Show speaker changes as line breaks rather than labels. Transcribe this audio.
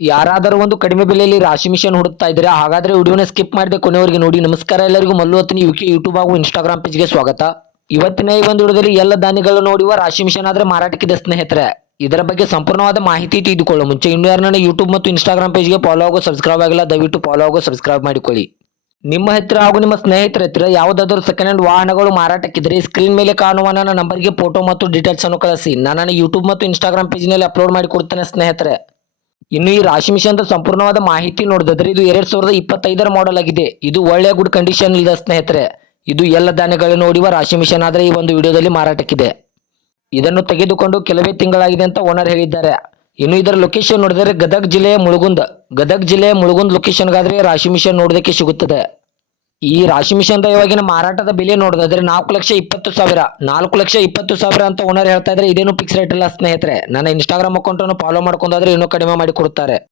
ಯಾರಾದರೂ ಒಂದು ಕಡಿಮೆ ಬೆಲೆಯಲ್ಲಿ ರಾಶಿ ಮಿಷನ್ ಹುಡುಕ್ತಾ ಇದ್ದೀರಾ ಹಾಗಾದ್ರೆ ವಿಡಿಯೋನ ಸ್ಕಿಪ್ ಮಾಡಿದೆ ಕೊನೆವರೆಗೆ ನೋಡಿ. ನಮಸ್ಕಾರ ಎಲ್ಲರಿಗೂ. ಮಲ್ಲು ಹೊತ್ತಿನ ಯುಕೆ ಯೂಟ್ಯೂಬ್ ಹಾಗೂ ಇನ್ಸ್ಟಾಗ್ರಾಮ್ ಪೇಜ್ಗೆ ಸ್ವಾಗತ. ಇವತ್ತಿನ ಈ ಒಂದು ವಿಡಿಯೋದಲ್ಲಿ ಎಲ್ಲ ಧಾನ್ಯಗಳು ನೋಡುವ ರಾಶಿ ಮಿಷನ್ ಆದ್ರೆ ಮಾರಾಟಕ್ಕಿದೆ ಸ್ನೇಹಿತರೆ. ಇದರ ಬಗ್ಗೆ ಸಂಪೂರ್ಣವಾದ ಮಾಹಿತಿ ತಿಳಿದುಕೊಳ್ಳೋ ಮುಂಚೆ ಇನ್ನೂ ಯಾರನ್ನ ಯೂಟ್ಯೂಬ್ ಮತ್ತು ಇನ್ಸ್ಟಾಗ್ರಾಮ್ ಪೇಜ್ಗೆ ಫಾಲೋ ಆಗೋ ಸಬ್ಸ್ಕ್ರೈಬ್ ಆಗಿಲ್ಲ, ದಯವಿಟ್ಟು ಫಾಲೋ ಆಗೋ ಸಬ್ಸ್ಕ್ರೈಬ್ ಮಾಡಿಕೊಳ್ಳಿ. ನಿಮ್ಮ ಹತ್ತಿರ ಹಾಗೂ ನಿಮ್ಮ ಸ್ನೇಹಿತರ ಹತ್ತಿರ ಯಾವುದಾದರೂ ಸೆಕೆಂಡ್ ಹ್ಯಾಂಡ್ ವಾಹನಗಳು ಮಾರಾಟಕ್ಕಿದ್ರೆ ಸ್ಕ್ರೀನ್ ಮೇಲೆ ಕಾಣುವ ನನ್ನ ನಂಬರ್ಗೆ ಫೋಟೋ ಮತ್ತು ಡೀಟೇಲ್ಸ್ ಅನ್ನು ಕಳಿಸಿ. ನಾನು ನನ್ನ ಯೂಟ್ಯೂಬ್ ಮತ್ತು ಇನ್ಸ್ಟಾಗ್ರಾಮ್ ಪೇಜ್ನಲ್ಲಿ ಅಪ್ಲೋಡ್ ಮಾಡಿ ಕೊಡ್ತೇನೆ ಸ್ನೇಹಿತರೆ. ಇನ್ನು ಈ ರಾಶಿ ಮಿಷನ್ ಸಂಪೂರ್ಣವಾದ ಮಾಹಿತಿ ನೋಡಿದ್ರೆ ಇದು ಎರಡ್ ಸಾವಿರದ ಇಪ್ಪತ್ತೈದರ ಮಾಡೆಲ್ ಆಗಿದೆ. ಇದು ಒಳ್ಳೆಯ ಗುಡ್ ಕಂಡೀಷನ್ ಇದೆ ಸ್ನೇಹಿತರೆ. ಇದು ಎಲ್ಲ ಧಾನ್ಯಗಳು ನೋಡಿವ ರಾಶಿ ಮಿಷನ್ ಆದ್ರೆ ಈ ಒಂದು ವಿಡಿಯೋದಲ್ಲಿ ಮಾರಾಟಕ್ಕಿದೆ. ಇದನ್ನು ತೆಗೆದುಕೊಂಡು ಕೆಲವೇ ತಿಂಗಳಾಗಿದೆ ಅಂತ ಓನರ್ ಹೇಳಿದ್ದಾರೆ. ಇನ್ನು ಇದರ ಲೊಕೇಶನ್ ನೋಡಿದರೆ ಗದಗ ಜಿಲ್ಲೆಯ ಮುಳುಗುಂದ್. ಗದಗ ಜಿಲ್ಲೆಯ ಮುಳುಗುಂದ್ ಲೊಕೇಶನ್ಗಾದ್ರೆ ರಾಶಿ ಮಿಷನ್ ನೋಡೋದಕ್ಕೆ ಸಿಗುತ್ತದೆ. ಈ ರಾಶಿ ಮಿಷನ್ ಇವಾಗಿನ ಮಾರಾಟದ ಬೆಲೆ ನೋಡೋದಾದ್ರೆ ನಾಲ್ಕು ಲಕ್ಷ ಇಪ್ಪತ್ತು ಸಾವಿರ. ನಾಲ್ಕು ಲಕ್ಷ ಇಪ್ಪತ್ತು ಸಾವಿರ ಅಂತ ಓನರ್ ಹೇಳ್ತಾ ಇದ್ರೆ ಇದೇನು ಫಿಕ್ಸ್ ರೇಟ್ ಇಲ್ಲ ಸ್ನೇಹಿತರೆ. ನನ್ನ ಇನ್ಸ್ಟಾಗ್ರಾಮ್ ಅಕೌಂಟ್ ಅನ್ನು ಫಾಲೋ ಮಾಡ್ಕೊಂಡಾದ್ರೆ ಇನ್ನೂ ಕಡಿಮೆ ಮಾಡಿ ಕೊಡುತ್ತಾರೆ.